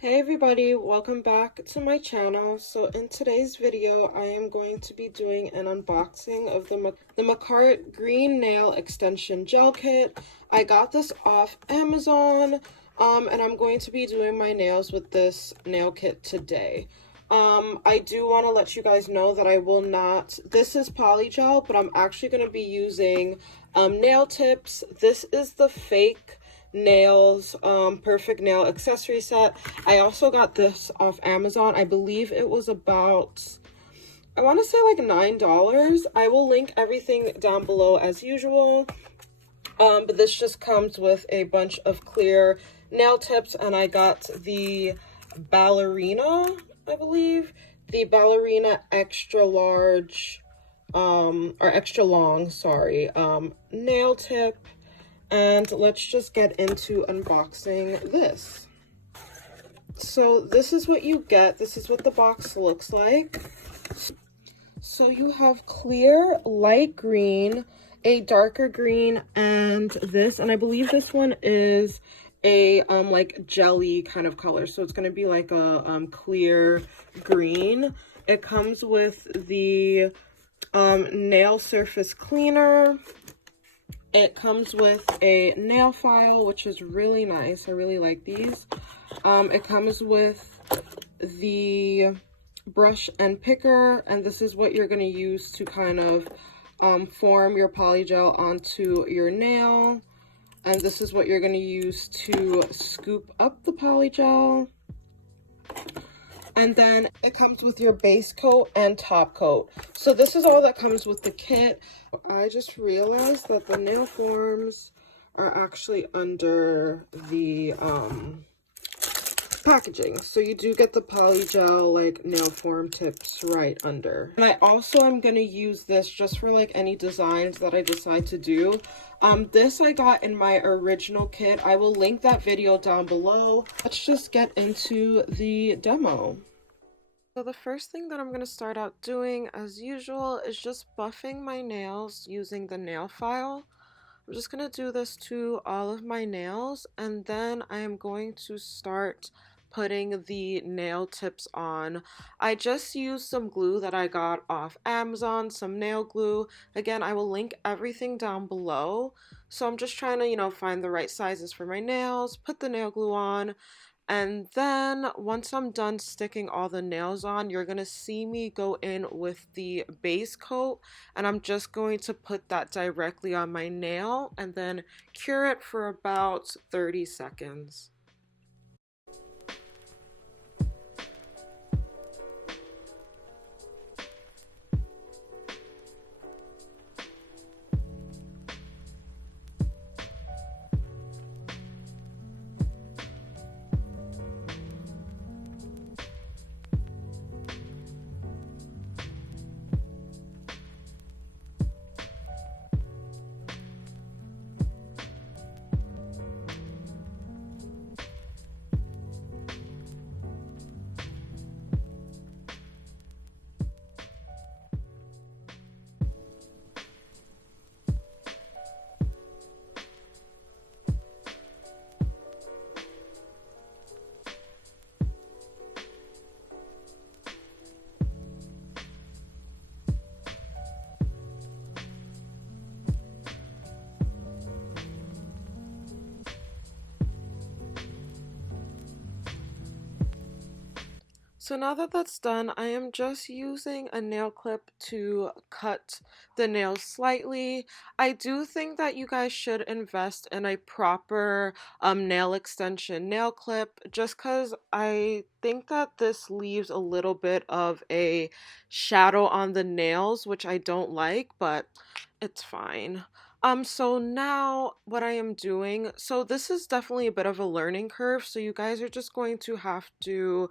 Hey everybody, welcome back to my channel. So in today's video, I am going to be doing an unboxing of the Makartt Green Nail Extension Gel Kit. I got this off Amazon, and I'm going to be doing my nails with this nail kit today. I do want to let you guys know that I will not, this is polygel, but I'm actually going to be using nail tips. This is the fake nails perfect nail accessory set. I also got this off Amazon. I believe it was about, I want to say like $9. I will link everything down below as usual. But this just comes with a bunch of clear nail tips, and I got the ballerina, I believe, the ballerina extra large or extra long, sorry, nail tip. And let's just get into unboxing this. So this is what you get. This is what the box looks like. So you have clear, light green, a darker green, and this. And I believe this one is a like jelly kind of color. So it's going to be like a clear green. It comes with the nail surface cleaner. It comes with a nail file, which is really nice. I really like these. It comes with the brush and picker, and this is what you're going to use to kind of form your polygel onto your nail. And this is what you're going to use to scoop up the polygel. And then it comes with your base coat and top coat. So this is all that comes with the kit. I just realized that the nail forms are actually under the packaging. So you do get the polygel like nail form tips right under. And I also am going to use this just for like any designs that I decide to do. This I got in my original kit. I will link that video down below. Let's just get into the demo. So the first thing that I'm going to start out doing, as usual, is just buffing my nails using the nail file. I'm just going to do this to all of my nails, and then I am going to start putting the nail tips on. I just used some glue that I got off Amazon, some nail glue. Again, I will link everything down below. So I'm just trying to, find the right sizes for my nails, put the nail glue on. And then once I'm done sticking all the nails on, you're going to see me go in with the base coat, and I'm just going to put that directly on my nail and then cure it for about 30 seconds. So now that that's done, I am just using a nail clip to cut the nails slightly. I do think that you guys should invest in a proper nail extension nail clip, just because I think that this leaves a little bit of a shadow on the nails, which I don't like, but it's fine. So now what I am doing, so this is definitely a bit of a learning curve, so you guys are just going to have to,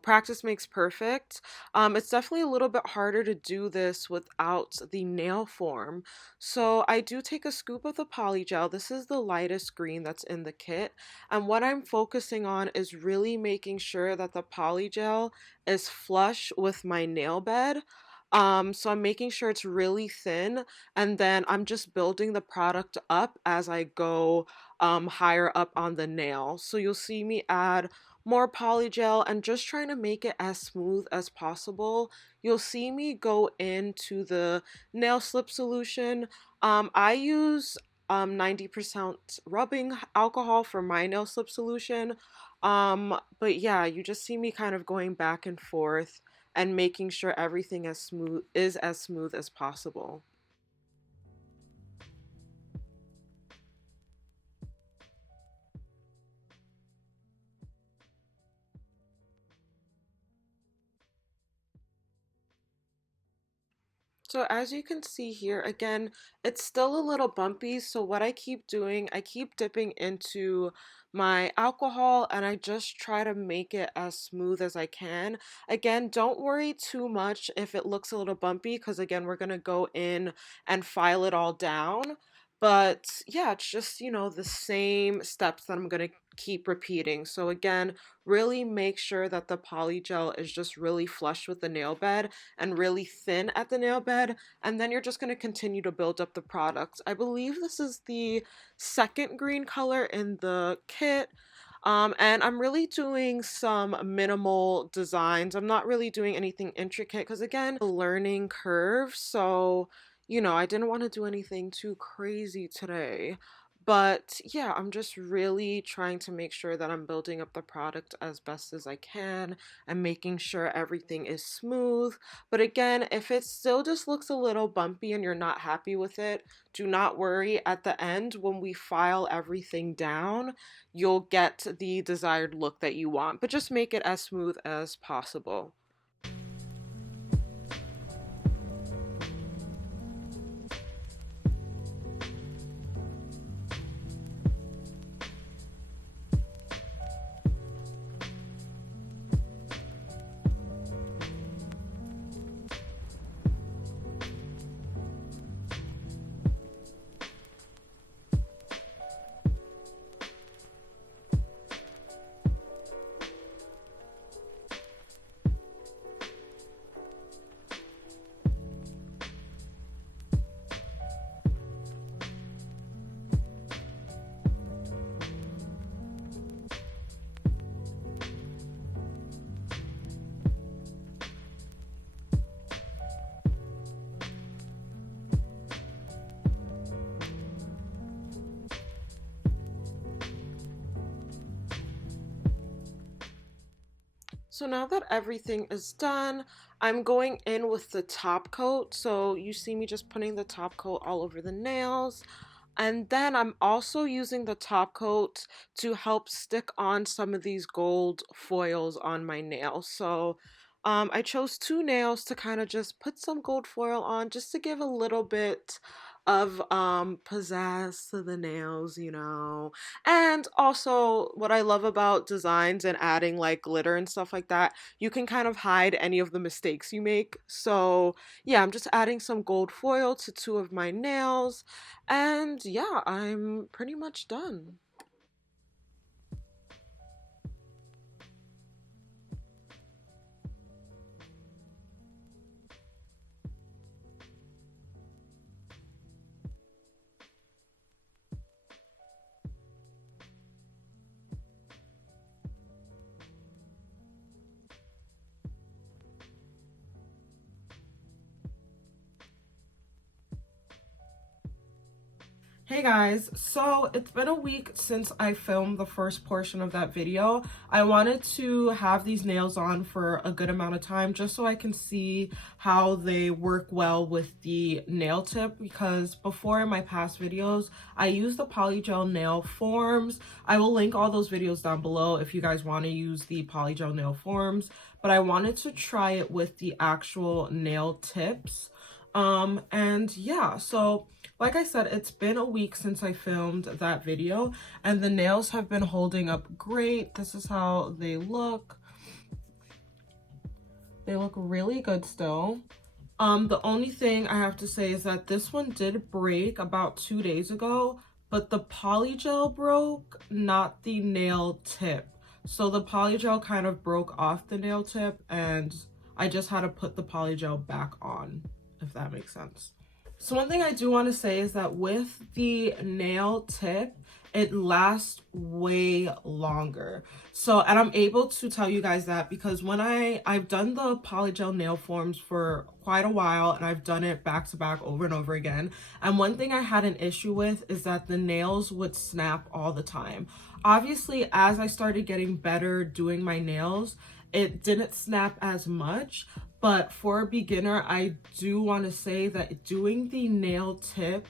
practice makes perfect. It's definitely a little bit harder to do this without the nail form. So I do take a scoop of the polygel. This is the lightest green that's in the kit. And what I'm focusing on is really making sure that the polygel is flush with my nail bed. So I'm making sure it's really thin, and then I'm just building the product up as I go higher up on the nail. So you'll see me add more polygel and just trying to make it as smooth as possible, you'll see me go into the nail slip solution. I use 90% rubbing alcohol for my nail slip solution. But yeah, you just see me kind of going back and forth and making sure everything is as smooth as possible. So as you can see here, again, it's still a little bumpy. So what I keep doing, I keep dipping into my alcohol and I just try to make it as smooth as I can. Again, don't worry too much if it looks a little bumpy because again, we're going to go in and file it all down. But yeah, it's just, the same steps that I'm going to keep repeating. So again, really make sure that the poly gel is just really flush with the nail bed and really thin at the nail bed, and then you're just going to continue to build up the product. I believe this is the second green color in the kit. And I'm really doing some minimal designs. I'm not really doing anything intricate because again, a learning curve. So, I didn't want to do anything too crazy today. But yeah, I'm just really trying to make sure that I'm building up the product as best as I can and making sure everything is smooth. But again, if it still just looks a little bumpy and you're not happy with it, do not worry. At the end, when we file everything down, you'll get the desired look that you want, but just make it as smooth as possible. So now that everything is done, I'm going in with the top coat. So you see me just putting the top coat all over the nails. And then I'm also using the top coat to help stick on some of these gold foils on my nails. So I chose two nails to kind of just put some gold foil on just to give a little bit of pizzazz to the nails. And also what I love about designs and adding like glitter and stuff like that, you can kind of hide any of the mistakes you make. So yeah, I'm just adding some gold foil to two of my nails. And yeah, I'm pretty much done. Hey guys, so it's been a week since I filmed the first portion of that video. I wanted to have these nails on for a good amount of time just so I can see how they work well with the nail tip, because before in my past videos, I used the polygel nail forms. I will link all those videos down below if you guys want to use the polygel nail forms, but I wanted to try it with the actual nail tips. And yeah, so like I said, it's been a week since I filmed that video and the nails have been holding up great. This is how they look. They look really good still. The only thing I have to say is that this one did break about 2 days ago, but the polygel broke, not the nail tip. So the polygel kind of broke off the nail tip and I just had to put the polygel back on, if that makes sense. So one thing I do want to say is that with the nail tip, it lasts way longer. So, and I'm able to tell you guys that because when I've done the polygel nail forms for quite a while, and I've done it back to back over and over again. And one thing I had an issue with is that the nails would snap all the time. Obviously, as I started getting better doing my nails, it didn't snap as much. But for a beginner, I do want to say that doing the nail tip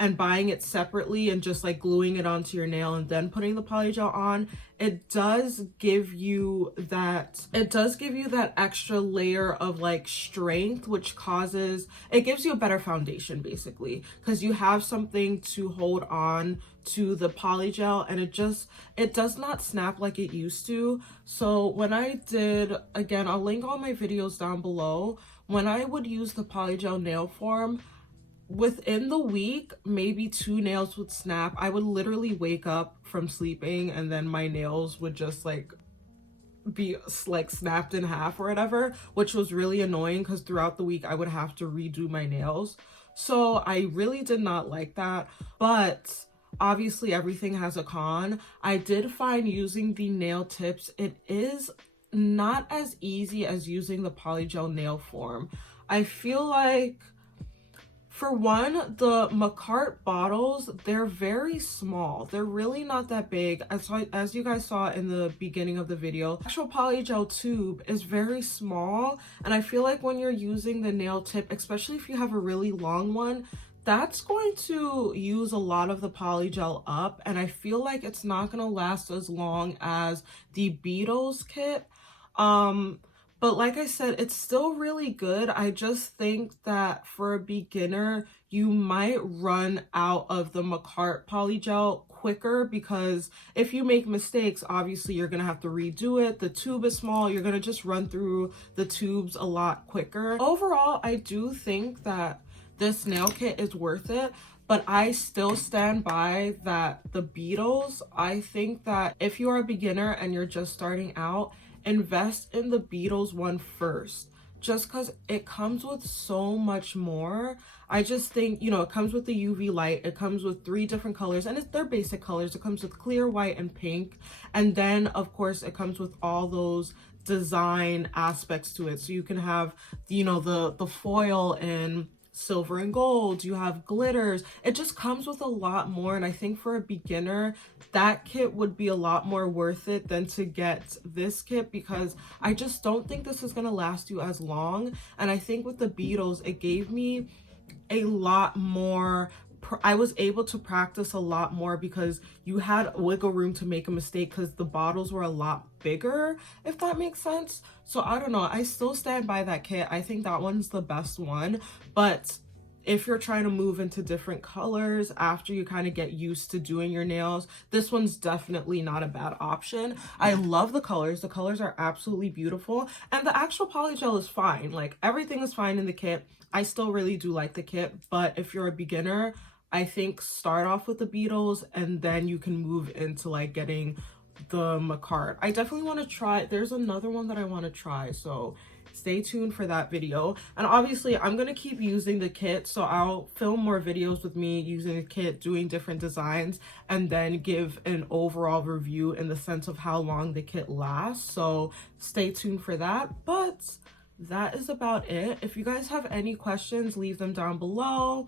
and buying it separately and just like gluing it onto your nail and then putting the polygel on, it does give you that extra layer of like strength, which it gives you a better foundation basically, because you have something to hold on to the polygel, and it does not snap like it used to. So when I did, again, I'll link all my videos down below, when I would use the polygel nail form, within the week, maybe 2 nails would snap. I would literally wake up from sleeping and then my nails would just like be like snapped in half or whatever, which was really annoying because throughout the week I would have to redo my nails. So I really did not like that. But obviously everything has a con. I did find using the nail tips, it is not as easy as using the polygel nail form. I feel like, for one, the Makartt bottles, they're very small. They're really not that big. As you guys saw in the beginning of the video, the actual polygel tube is very small. And I feel like when you're using the nail tip, especially if you have a really long one, that's going to use a lot of the polygel up. And I feel like it's not going to last as long as the Beetles kit. But like I said, it's still really good. I just think that for a beginner, you might run out of the Makartt polygel quicker, because if you make mistakes, obviously you're going to have to redo it. The tube is small. You're going to just run through the tubes a lot quicker. Overall, I do think that this nail kit is worth it. But I still stand by that the Beetles, I think that if you are a beginner and you're just starting out, invest in the Beetles one first, just because it comes with so much more. I just think, you know, it comes with the UV light, it comes with 3 different colors, and they're basic colors. It comes with clear, white, and pink, and then of course it comes with all those design aspects to it. So you can have, you know, the foil and silver and gold, you have glitters. It just comes with a lot more, and I think for a beginner that kit would be a lot more worth it than to get this kit, because I just don't think this is going to last you as long. And I think with the Beetles, it gave me a lot more, I was able to practice a lot more because you had wiggle room to make a mistake because the bottles were a lot bigger, if that makes sense. So I don't know, I still stand by that kit. I think that one's the best one. But if you're trying to move into different colors after you kind of get used to doing your nails, this one's definitely not a bad option. I love the colors. The colors are absolutely beautiful. And the actual polygel is fine. Like, everything is fine in the kit. I still really do like the kit. But if you're a beginner, I think start off with the Beetles and then you can move into like getting the Makartt. I definitely want to try. There's another one that I want to try. So stay tuned for that video. And obviously I'm going to keep using the kit, so I'll film more videos with me using the kit, doing different designs, and then give an overall review in the sense of how long the kit lasts. So stay tuned for that. But that is about it. If you guys have any questions, leave them down below.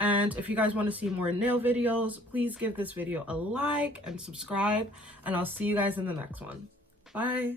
And if you guys want to see more nail videos, please give this video a like and subscribe, and I'll see you guys in the next one. Bye.